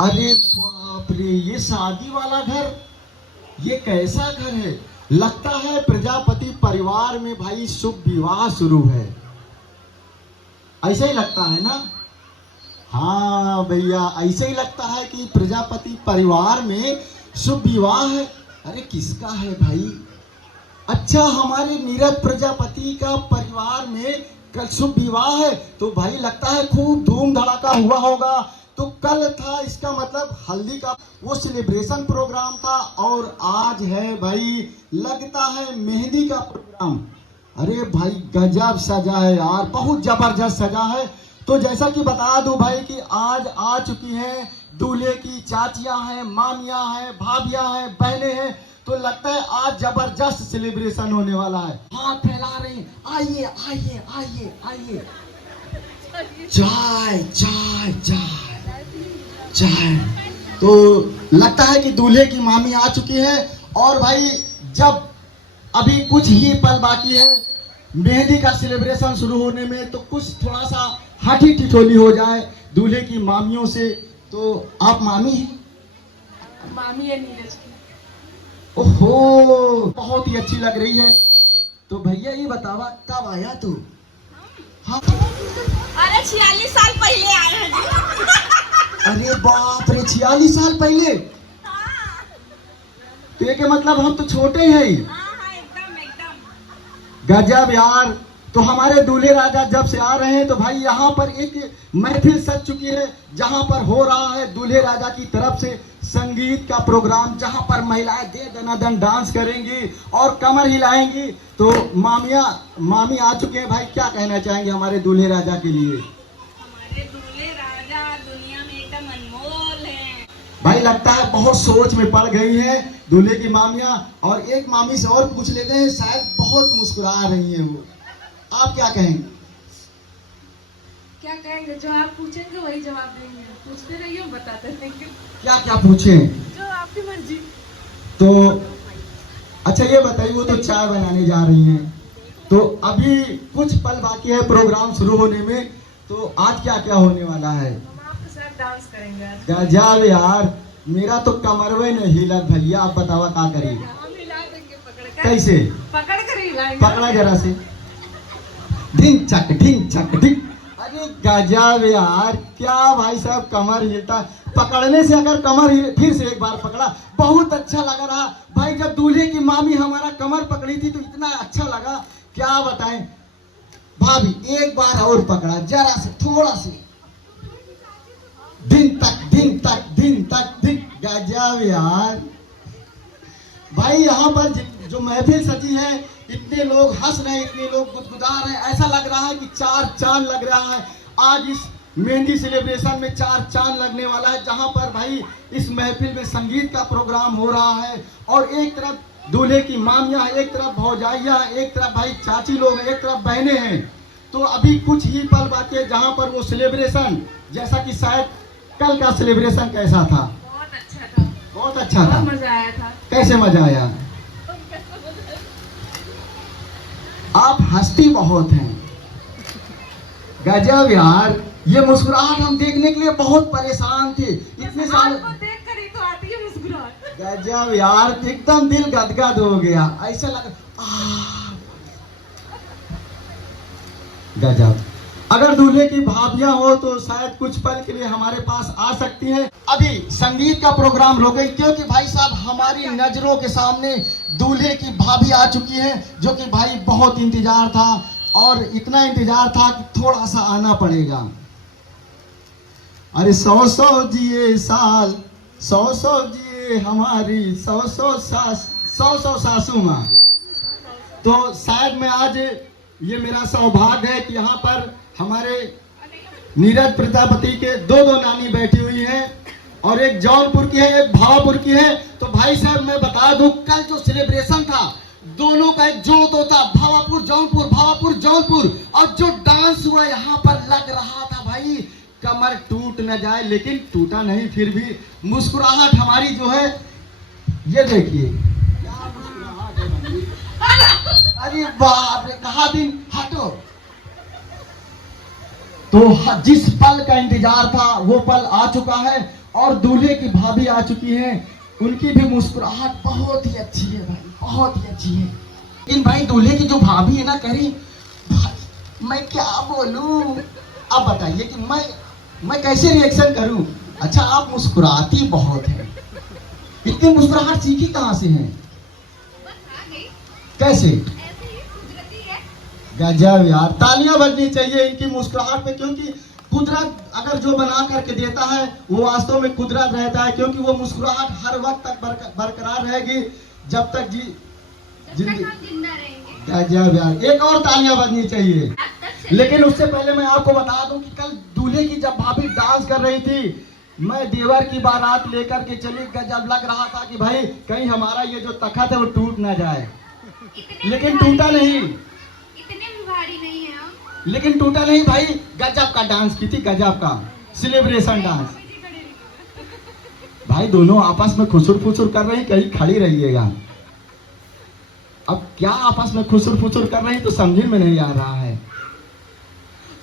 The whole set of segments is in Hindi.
अरे बाप रे, ये शादी वाला घर, ये कैसा घर है? लगता है प्रजापति परिवार में भाई शुभ विवाह शुरू है, ऐसा ही लगता है ना? हाँ भैया, ऐसे ही लगता है कि प्रजापति परिवार में शुभ विवाह है। अरे किसका है भाई? अच्छा, हमारे नीरज प्रजापति का परिवार में कल शुभ विवाह है, तो भाई लगता है खूब धूम धड़ाका हुआ होगा। तो कल था, इसका मतलब हल्दी का वो सेलिब्रेशन प्रोग्राम था, और आज है भाई लगता है मेहंदी का प्रोग्राम। अरे भाई गजब सजा है यार, बहुत जबरदस्त सजा है। तो जैसा कि बता दूं भाई कि आज आ चुकी हैं दूल्हे की चाचियां हैं, मामियां हैं, भाभियां हैं, बहनें हैं। तो लगता है आज जबरदस्त सेलिब्रेशन होने वाला है। हाथ फैला रही हैं, आइए आइए आइए आइए, चाय चाय चाय चाय। तो लगता है कि दूल्हे की मामी आ चुकी है, और भाई जब अभी कुछ ही पल बाकी है मेहंदी का सेलिब्रेशन शुरू होने में, तो कुछ थोड़ा सा हठी ठिठोली हो जाए दूल्हे की मामियों से। तो आप मामी हैं? मामी है नीरज की। ओहो, बहुत ही अच्छी लग रही है। तो भैया ये बतावा, कब आया तू? हाँ, अरे 46 साल पहले आए हैं जी। अरे बाप रे, 46 साल पहले? हाँ। तो ये के मतलब हम तो छोटे हैं ही। हाँ, एकदम एकदम। गजब यार। तो हमारे दूल्हे राजा जब से आ रहे हैं, तो भाई यहाँ पर एक महफिल सज चुकी है, जहाँ पर हो रहा है दूल्हे राजा की तरफ से संगीत का प्रोग्राम, जहाँ पर महिलाएं दे दनादन डांस करेंगी और कमर हिलाएंगी। तो मामी आ चुके हैं भाई, क्या कहना चाहेंगे हमारे दूल्हे राजा के लिए? हमारे दूल्हे राजा दुनिया में एकदम अनमोल हैं। भाई लगता है बहुत सोच में पड़ गई है दूल्हे की मामियां। और एक मामी से और पूछ लेते हैं, शायद बहुत मुस्कुरा रही है वो। आप क्या कहेंगे? क्या कहेंगे? जो आप पूछेंगे वही जवाब देंगे। पूछते रहिए, बताते रहेंगे। क्या क्या पूछें? जो आपकी मर्जी। तो अच्छा ये बताइए, वो तो चाय बनाने जा रही हैं, तो अभी कुछ पल बाकी है प्रोग्राम शुरू होने में। तो आज क्या क्या होने वाला है? हम आपके साथ डांस करेंगे आज। गजब यार, मेरा तो कमरवे नहीं हिलत भैया। आप बतावा क्या करिए? हम हिला देंगे पकड़ कर। कैसे? पकड़ कर हिलाएंगे। पकड़ा जरा से, ढिंग चक ढिंग चक ढिंग। अरे गजब यार, क्या भाई साहब कमर हिलता। पकड़ने से अगर कमर फिर से एक बार पकड़ा, बहुत अच्छा लग रहा भाई। जब दूल्हे की मामी हमारा कमर पकड़ी थी तो इतना अच्छा लगा, क्या बताएं। भाभी एक बार और पकड़ा, जरा से, थोड़ा से, दिन तक दिन तक दिन तक दिन। गजब यार भाई, यहाँ पर जो महफिल सजी है, इतने लोग हंस रहे हैं, इतने लोग गुदगुदा रहे हैं, ऐसा लग रहा है कि चार चांद लग रहा है। आज इस मेहंदी सेलिब्रेशन में चार चांद लगने वाला है, जहां पर भाई इस महफिल में संगीत का प्रोग्राम हो रहा है, और एक तरफ दूल्हे की मामियां हैं, एक तरफ भौजाइयां हैं, एक तरफ भाई चाची लोग हैं, एक तरफ बहनें हैं। तो अभी कुछ ही पल बाकी है जहां पर वो सेलिब्रेशन, जैसा कि शायद कल का सेलिब्रेशन कैसा था? बहुत अच्छा था। बहुत अच्छा था। बहुत मजा आया था। कैसे मजा आया? आप हंसती बहुत हैं। गजब यार, ये मुस्कुराहट हम देखने के लिए बहुत परेशान थे इतने साल। आपको देख कर ही तो आती है मुस्कुराहट। गजब यार, एकदम दिल गदगद हो गया, ऐसा लगा गजब। अगर दूल्हे की भाभियां हो तो शायद कुछ पल के लिए हमारे पास आ सकती हैं। अभी संगीत का प्रोग्राम रोके, क्योंकि भाई साहब हमारी नजरों के सामने दूल्हे की भाभी आ चुकी हैं, जो कि भाई बहुत इंतजार था, और इतना इंतजार था कि थोड़ा सा आना पड़ेगा। अरे 100 जिए साल, 100 जिए हमारी 100 सासू माँ। तो शायद मैं आज, ये मेरा सौभाग्य है कि यहाँ पर हमारे नीरज प्रजापति के दो नानी बैठी हुई हैं, और एक जौनपुर की है, एक भावापुर की है। तो भाई साहब मैं बता दूं, कल जो सेलिब्रेशन था दोनों का एक जोड़ तो था, भावापुर जौनपुर, भावापुर जौनपुर। और जो डांस हुआ यहाँ पर लग रहा था भाई कमर टूट न जाए, लेकिन टूटा नहीं। फिर भी मुस्कुराहट हमारी जो है, ये देखिए क्या मुस्कुराहट है। अरे बाप रे, कहा दिन हटो। तो जिस पल का इंतजार था वो पल आ चुका है और दूल्हे की भाभी आ चुकी हैं। उनकी भी मुस्कुराहट बहुत ही अच्छी है भाई, बहुत ही अच्छी है। लेकिन भाई दूल्हे की जो भाभी है ना, कह रही भाई मैं क्या बोलूं, अब बताइए कि मैं कैसे रिएक्शन करूं। अच्छा आप मुस्कुराती बहुत है, इतनी मुस्कुराहट सीखी कहां से है, कैसे? गजब यार, तालियां बजनी चाहिए इनकी मुस्कुराहट पे, क्योंकि कुदरत अगर जो बना करके देता है वो वास्तव में कुदरत रहता है, क्योंकि वो मुस्कुराहट हर वक्त तक बरकरार रहेगी जब तक जिंदा रहेंगे। गजब यार, एक और तालियां बजनी चाहिए। लेकिन उससे पहले मैं आपको बता दूं कि कल दूल्हे की जब भाभी डांस कर रही थी, मैं देवर की बारात लेकर के चली, गजब लग रहा था कि भाई कहीं हमारा ये जो तखत है वो टूट ना जाए, लेकिन टूटा नहीं, लेकिन टूटा नहीं भाई। गजब का डांस की थी, गजब का सेलिब्रेशन डांस। भाई दोनों आपस में खुसुर फुसुर कर रही, कहीं खड़ी रहिएगा। अब क्या आपस में खुसुर फुसुर कर रही तो समझ में नहीं आ रहा है।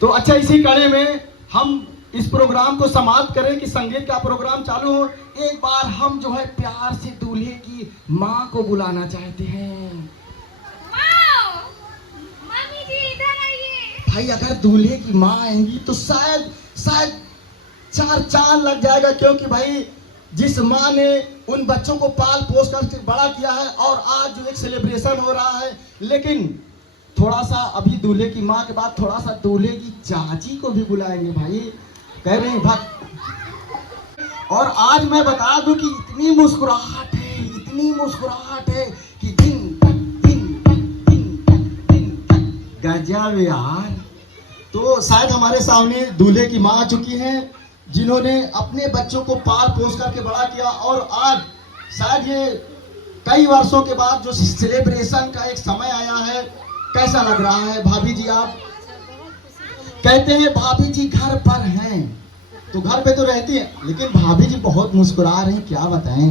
तो अच्छा, इसी कड़ी में हम इस प्रोग्राम को समाप्त करें कि संगीत का प्रोग्राम चालू हो। एक बार हम जो है प्यार से दूल्हे की माँ को बुलाना चाहते हैं। भाई अगर दूल्हे की माँ आएंगी तो शायद चार चांद लग जाएगा, क्योंकि भाई जिस माँ ने उन बच्चों को पाल पोस कर बड़ा किया है और आज जो एक सेलिब्रेशन हो रहा है, लेकिन थोड़ा सा अभी दूल्हे की माँ के बाद थोड़ा सा दूल्हे की चाची को भी बुलाएंगे भाई, कह रहे हैं भाई। और आज मैं बता दूं कि इतनी मुस्कुराहट है, इतनी मुस्कुराहट है कि दिन गजब यार। तो शायद हमारे सामने दूल्हे की माँ आ चुकी हैं, जिन्होंने अपने बच्चों को पाल पोस करके बड़ा किया, और आज शायद ये कई वर्षों के बाद जो सेलिब्रेशन का एक समय आया है। कैसा लग रहा है भाभी जी? आप कहते हैं भाभी जी घर पर हैं, तो घर पे तो रहती है, लेकिन भाभी जी बहुत मुस्कुरा रही हैं, क्या बताएं।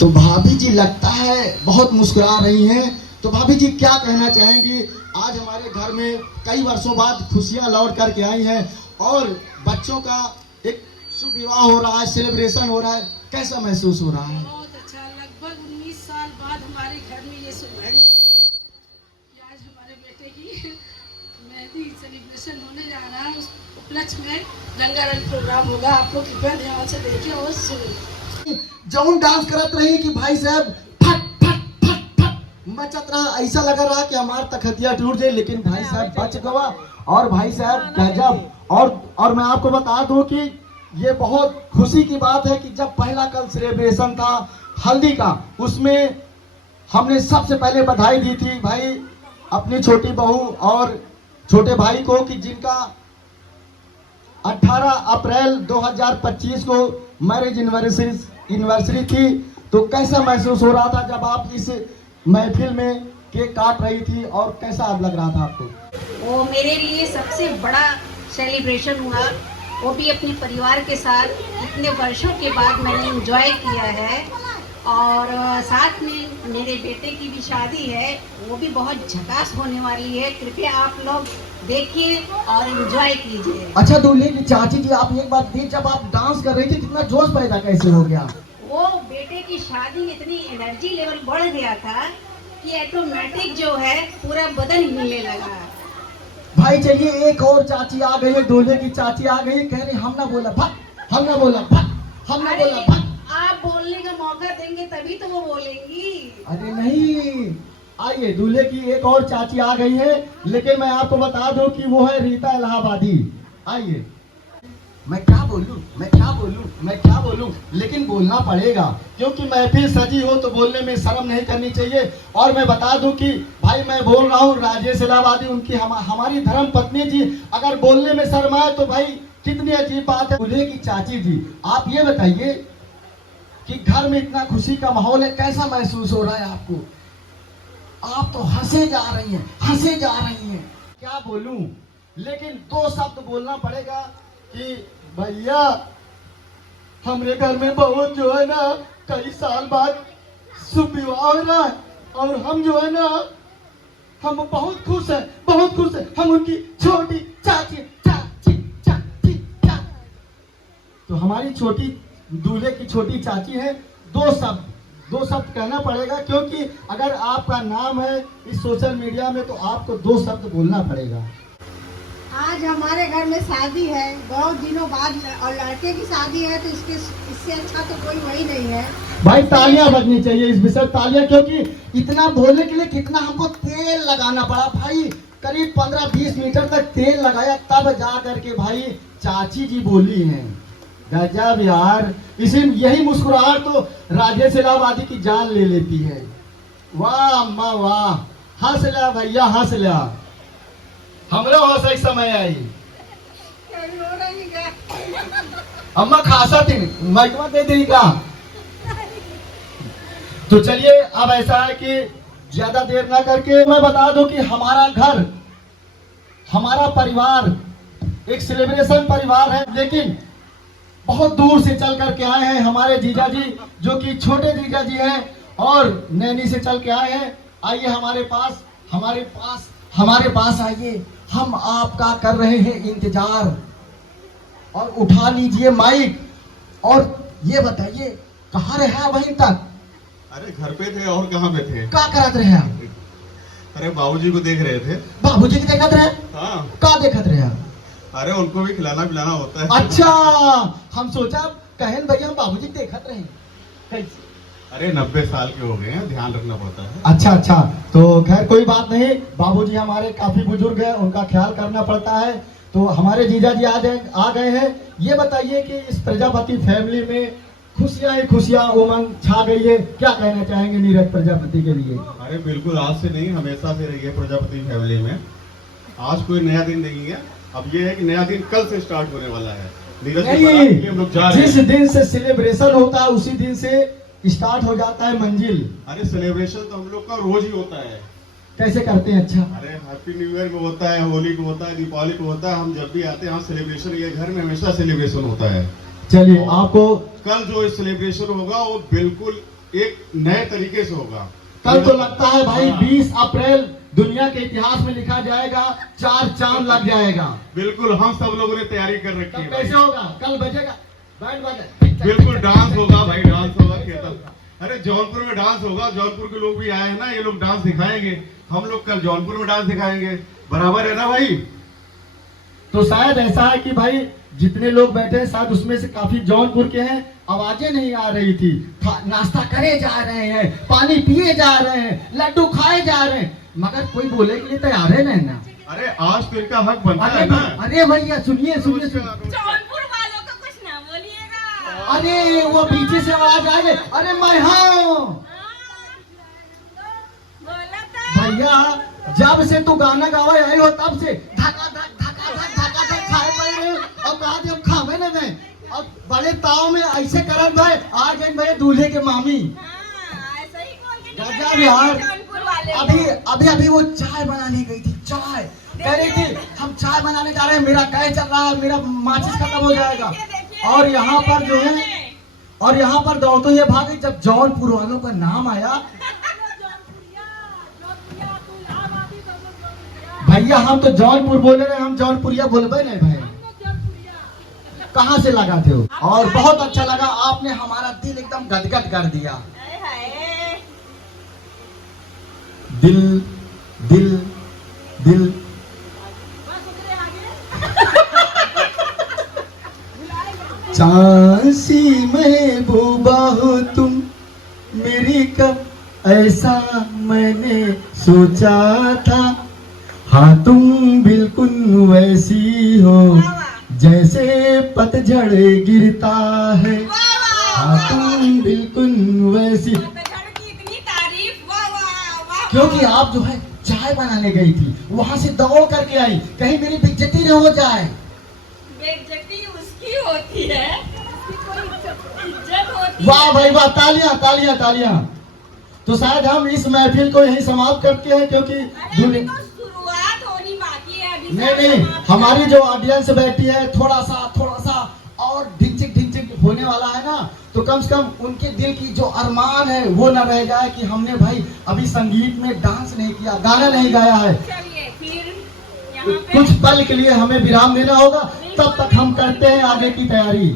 तो भाभी जी लगता है बहुत मुस्कुरा रही हैं। तो भाभी जी क्या कहना चाहेंगी? आज हमारे घर में कई वर्षों बाद खुशियां लौट करके आई हैं और बच्चों का एक शुभ विवाह हो रहा है, सेलिब्रेशन हो रहा है, कैसा महसूस हो रहा है? बहुत अच्छा, लगभग 19 साल बाद हमारे घर में ये सौभाग्य आई है कि आज हमारे बेटे की मेहंदी सेलिब्रेशन होने जा रहा है। उस उपलक्ष्य में रंगारंग प्रोग्राम होगा, आपको कृपया ध्यान से देखिए और सुनिए। जौन डांस करत रही कि भाई साहब फट फट फट फट मचत रहा, ऐसा लगा रहा कि हमारा तखतिया टूट जाए, लेकिन भाई साहब बच गवा। और भाई साहब गजब। और मैं आपको बता दूं कि ये बहुत खुशी की बात है कि जब पहला कल सेलिब्रेशन था हल्दी का, उसमें हमने सबसे पहले बधाई दी थी भाई अपनी छोटी बहू और छोटे भाई को, कि जिनका 18 अप्रैल 2025 को मैरिज एनिवर्सरी थी। तो कैसा महसूस हो रहा था जब आप इस महफिल में केक काट रही थी, और कैसा अब लग रहा था आपको? वो मेरे लिए सबसे बड़ा सेलिब्रेशन हुआ, वो भी अपने परिवार के साथ। इतने वर्षों के बाद मैंने एंजॉय किया है, और साथ में मेरे बेटे की भी शादी है, वो भी बहुत झकास होने वाली है। कृपया आप लोग देखिए और एंजॉय कीजिए। अच्छा दूल्हे की चाची जी, आप एक बात दी, जब आप डांस कर रही थी कितना जोश पैदा कैसे हो गया? वो बेटे की शादी में इतनी एनर्जी लेवल बढ़ गया था कि ऑटोमेटिक जो है पूरा बदन हिलने लगा। भाई चलिए, एक और चाची आ गई है, दूल्हे की चाची आ गई है, कह रही हम ना बोला भक, हम ना बोला भक, हम ना बोला भक। आप बोलने का मौका देंगे तभी तो वो बोलेंगी। अरे नहीं, आइए दूल्हे की एक और चाची आ गई है, लेकिन मैं आपको बता दूं कि वो है रीता इलाहाबादी। आइए। मैं क्या बोलूं, लेकिन बोलना पड़ेगा, क्योंकि महफिल सजी हो तो बोलने में शर्म नहीं करनी चाहिए। और मैं बता दूं कि भाई मैं बोल रहा हूं राजेश इलाहाबादी, उनकी हमारी धर्म पत्नी जी। अगर बोलने में शर्म आए तो भाई कितनी अजीब बात है। दूल्हे की चाची जी, आप ये बताइए कि घर में इतना खुशी का माहौल है, कैसा महसूस हो रहा है आपको? आप तो हंसे जा रही हैं। क्या बोलूं, लेकिन दो शब्द बोलना पड़ेगा कि भैया हमरे घर में बहुत जो है ना कई साल बाद शुभ विवाह हो रहा है, और हम जो है ना हम बहुत खुश हैं। हम उनकी छोटी चाची तो हमारी छोटी दूल्हे की छोटी चाची है, दो शब्द कहना पड़ेगा, क्योंकि अगर आपका नाम है इस सोशल मीडिया में तो आपको 2 शब्द बोलना पड़ेगा। आज हमारे घर में शादी है, बहुत दिनों बाद, और लड़के की शादी है, तो इससे अच्छा तो कोई वही नहीं है। भाई तालियां बजनी चाहिए इस विषय, तालियां, क्योंकि इतना बोलने के लिए कितना हमको तेल लगाना पड़ा भाई, करीब 15-20 मीटर तक तेल लगाया, तब जा करके भाई चाची जी बोली हैं। गजब यार, इसी यही मुस्कुराहट तो राजेश इलाहाबादी की जान ले लेती है। वाह अम्मा वाह, हंस लिया भैया, हंस लिया, हमरे हंस एक समय आई। अम्मा खासा थी, मैकमा दे दी का। तो चलिए अब ऐसा है कि ज्यादा देर ना करके मैं बता दूं कि हमारा घर, हमारा परिवार एक सेलिब्रेशन परिवार है, लेकिन बहुत दूर से चल करके आए हैं हमारे जीजा जी, जो कि छोटे जीजा जी हैं और नैनी से चल के आए हैं। आइए हमारे पास आइए, हम आपका कर रहे हैं इंतजार, और उठा लीजिए माइक और ये बताइए कहाँ रहे आप अभी तक? अरे घर पे थे, और कहाँ पे थे? क्या करते रहे आप? अरे बाबूजी को देख रहे थे। बाबूजी की देखत रहे? हाँ। क्या देखत रहे आप? अरे उनको भी खिलाना पिलाना होता है। अच्छा, हम सोचा कहें भैया हम बाबूजी देखत रहे। कैसे? अरे 90 साल के हो गए हैं, ध्यान रखना पड़ता है। अच्छा, तो खैर कोई बात नहीं, बाबूजी हमारे काफी बुजुर्ग हैं, उनका ख्याल करना पड़ता है। तो हमारे जीजा जी आ गए हैं। ये बताइए कि इस प्रजापति फैमिली में खुशियां ही खुशियां उमंग छा गई है, क्या कहना चाहेंगे नीरज प्रजापति के लिए? अरे बिल्कुल, आज से नहीं, हमेशा से रही है प्रजापति फैमिली में। आज कोई नया दिन नहीं है, अब ये है कि नया दिन कल से स्टार्ट होने वाला है। नीरज के बारात के लिए हम लोग जा रहे हैं। जिस दिन से सेलिब्रेशन होता है उसी दिन से स्टार्ट हो जाता है मंजिल। अरे सेलिब्रेशन तो हम लोग का रोज ही होता है। कैसे करते हैं? अच्छा, अरे हैप्पी न्यू ईयर को होता है, होली को होता है, दीपावली को होता है, हम जब भी आते हैं सेलिब्रेशन, ये घर में हमेशा सेलिब्रेशन होता है। चलिए आपको कल जो सेलिब्रेशन होगा वो बिल्कुल एक नए तरीके से होगा। कल तो लगता है भाई 20 अप्रैल दुनिया के इतिहास में लिखा जाएगा, 4 चांद लग जाएगा। बिल्कुल, हम सब लोगों ने तैयारी कर रखी है। कैसे होगा? कल बजेगा बैंड बाजा, बिल्कुल डांस होगा भाई, डांस होगा केतन। अरे जौनपुर में डांस होगा, जौनपुर के लोग भी आए हैं ना, ये लोग डांस दिखाएंगे, हम लोग कल जौनपुर में डांस दिखाएंगे, बराबर है ना भाई? तो शायद ऐसा है कि भाई जितने लोग बैठे हैं शायद उसमें से काफी जौनपुर के हैं, आवाजें नहीं आ रही थी, नाश्ता करे जा रहे हैं, पानी पिए जा रहे हैं, लड्डू खाए जा रहे हैं, मगर कोई बोले के लिए तैयार है नहीं ना। अरे आज तो इनका हक बनता है ना। अरे भैया सुनिए, जौनपुर वालों को कुछ ना बोलिएगा। अरे वो पीछे से आवाज आ गई, अरे मैं हाँ बोला था भैया, जब से तू गाना गावा आई हो तब से धका धक खाए पड़ रहे और कहा जब खावे न गए, और बड़े ताव में ऐसे करत भाई आ गए भाई दूल्हे के मामी। हाँ, ऐसा ही बोल के गजब निकल गए यार। जौनपुर वाले। अभी वो चाय बनाने गई थी, चाय कह रही थी हम चाय बनाने जा रहे हैं, मेरा गैस चल रहा है, मेरा माचिस खत्म हो जाएगा। और यहाँ पर जो है, और यहाँ पर दौड़ते हुए भागे, जब जौनपुर वालों का नाम आया, भैया हम तो जौनपुर बोले रहे, हम जौनपुरिया बोलबे नहीं भाई, कहाँ से लगाते हो? और बहुत अच्छा लगा, आपने हमारा दिल एकदम गदगद कर दिया। हाय हाय। दिल दिल दिल चांसी महबूबा हो तुम मेरी, कब ऐसा मैंने सोचा था, हाँ तुम बिल्कुल वैसी हो जैसे पतझड़ गिरता है, हाँ तुम बिल्कुल वैसी। पतझड़ की इतनी तारीफ, वाह वाह वाह। क्योंकि आप जो है चाय बनाने गई थी, वहां से दौड़ करके आई, कहीं मेरी बेइज्जती न हो जाए। बेइज्जती उसकी होती है, इज्जत होती है। वाह भाई वाह, तालियां तालियां तालियां। तो शायद हम इस महफिल को यही समाप्त करते हैं, क्योंकि अरे तो शुरुआत होनी बाकी है अभी। नहीं, हमारी जो ऑडियंस बैठी है थोड़ा सा और ढिंचिक होने वाला है ना, तो कम से कम उनके दिल की जो अरमान है वो न रह जाए कि हमने भाई अभी संगीत में डांस नहीं किया, गाना नहीं गाया है। चलिए फिर यहाँ पे कुछ पल के लिए हमें विराम देना होगा, तब तक हम करते हैं आगे की तैयारी।